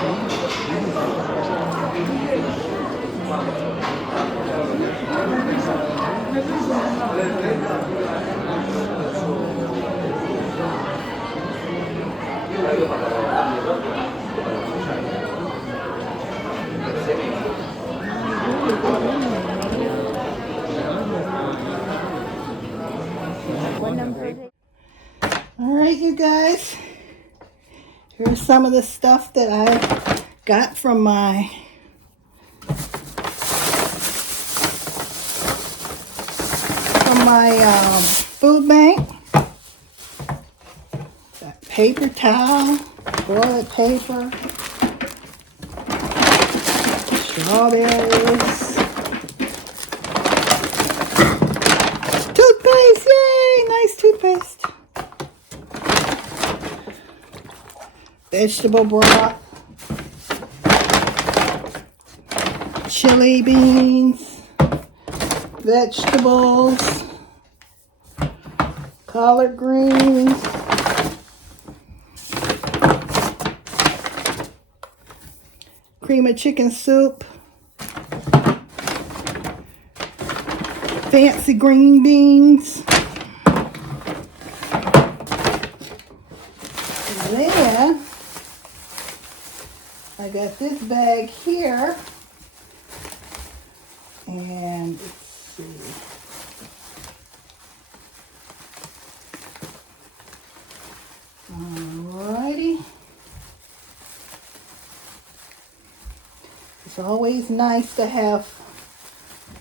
All right, you guys, here's some of the stuff that I got from my food bank. Got paper towel, toilet paper, strawberries, toothpaste, yay, nice toothpaste. Vegetable broth, chili beans, vegetables, collard greens, cream of chicken soup, fancy green beans, and then I got this bag here, and let's see. Alrighty. It's always nice to have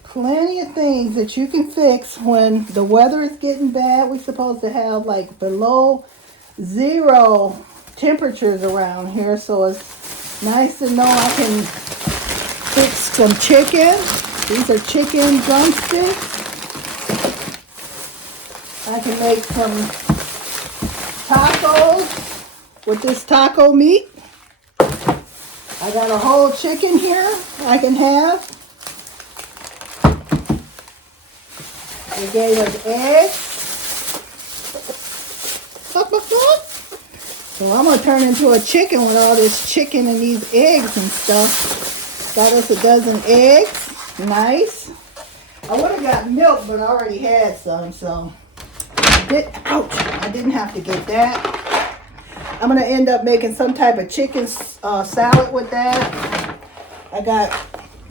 plenty of things that you can fix when the weather is getting bad. We're supposed to have like below 0 temperatures around here, so it's nice to know I can fix some chicken. These are chicken drumsticks. I can make some tacos with this taco meat. I got a whole chicken here I can have. They gave us eggs. So I'm going to turn into a chicken with all this chicken and these eggs and stuff. Got us a dozen eggs. Nice. I would have got milk, but I already had some, so ouch, I didn't have to get that. I'm going to end up making some type of chicken salad with that. I got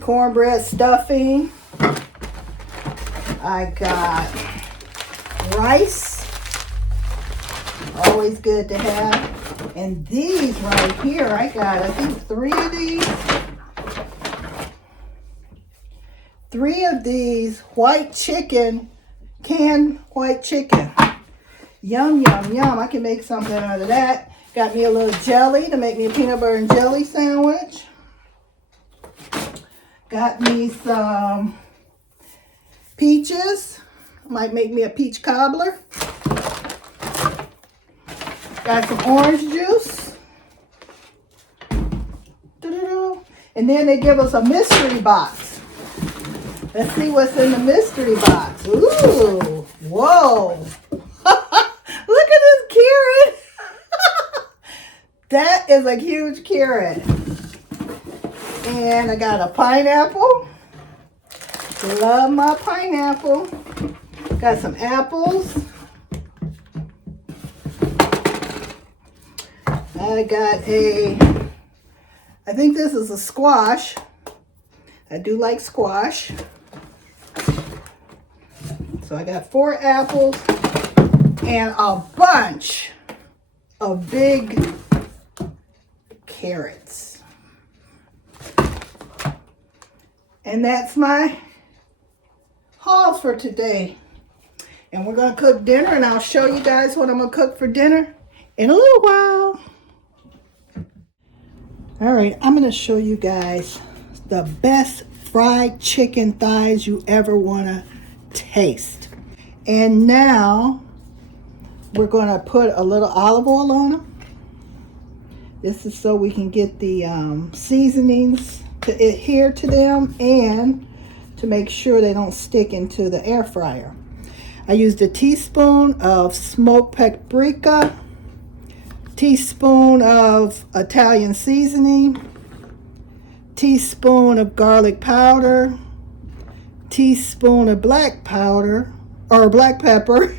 cornbread stuffing. I got rice. Always good to have. And these right here, I got, I think, 3 of these. 3 of these white chicken, canned white chicken. Yum, yum, yum. I can make something out of that. Got me a little jelly to make me a peanut butter and jelly sandwich. Got me some peaches. Might make me a peach cobbler. Got some orange juice. And then they give us a mystery box. Let's see what's in the mystery box. Ooh, whoa. Look at this carrot. That is a huge carrot. And I got a pineapple. Love my pineapple. Got some apples. I got I think this is a squash. I do like squash. So I got 4 apples and a bunch of big carrots. And that's my haul for today. And we're going to cook dinner, and I'll show you guys what I'm going to cook for dinner in a little while. All right, I'm going to show you guys the best fried chicken thighs you ever want to taste. And now we're going to put a little olive oil on them. This is so we can get the seasonings to adhere to them and to make sure they don't stick into the air fryer. I used a teaspoon of smoked paprika, teaspoon of Italian seasoning, teaspoon of garlic powder, teaspoon of black powder or black pepper,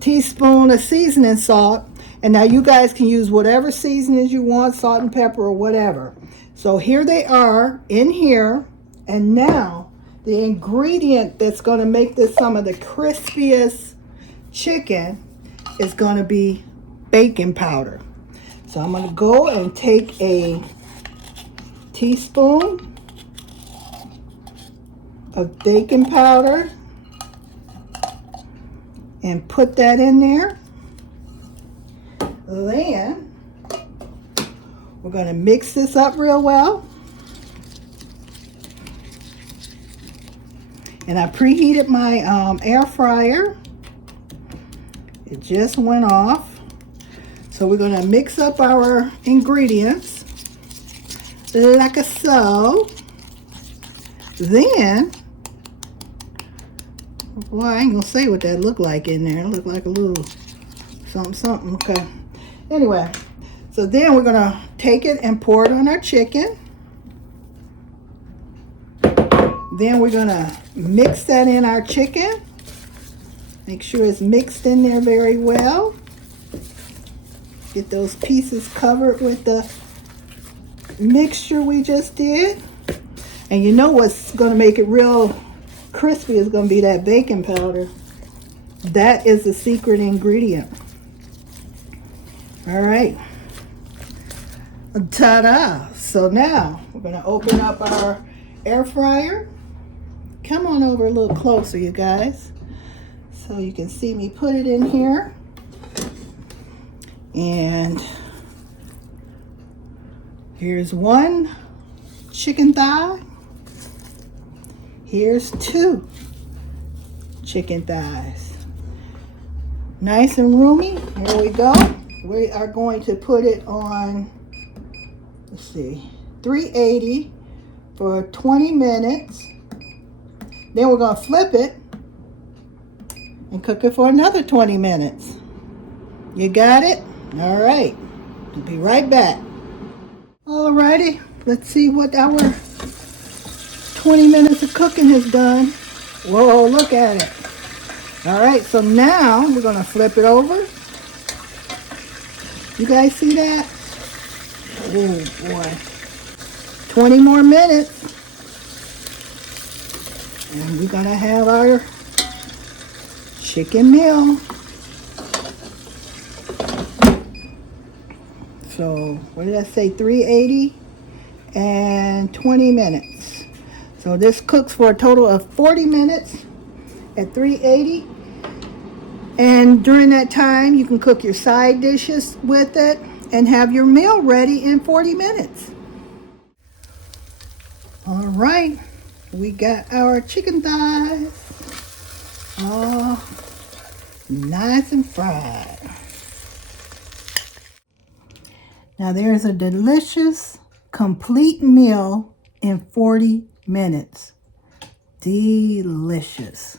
teaspoon of seasoning salt. And now you guys can use whatever seasonings you want, salt and pepper or whatever. So here they are in here. And now the ingredient that's going to make this some of the crispiest chicken is going to be baking powder. So I'm going to go and take a teaspoon of baking powder and put that in there. Then we're going to mix this up real well. And I preheated my air fryer. It just went off. So we're going to mix up our ingredients like so. Then, well, I ain't going to say what that looked like in there. It looked like a little something. Okay. Anyway, so then we're going to take it and pour it on our chicken. Then we're going to mix that in our chicken. Make sure it's mixed in there very well. Get those pieces covered with the mixture we just did. And you know what's going to make it real crispy is going to be that baking powder. That is the secret ingredient. All right. Ta-da! So now we're going to open up our air fryer. Come on over a little closer, you guys, so you can see me put it in here. And here's one chicken thigh. Here's two chicken thighs. Nice and roomy. Here we go. We are going to put it on, let's see, 380 for 20 minutes. Then we're going to flip it and cook it for another 20 minutes. You got it? All right. I'll be right back. All righty. Let's see what our 20 minutes of cooking has done. Whoa, look at it. All right, so now we're going to flip it over. You guys see that? Oh, boy. 20 more minutes. And we're going to have our chicken meal. So, what did I say? 380 and 20 minutes. So this cooks for a total of 40 minutes at 380. And during that time, you can cook your side dishes with it and have your meal ready in 40 minutes. All right, we got our chicken thighs all nice and fried. Now there's a delicious, complete meal in 40 minutes. Delicious.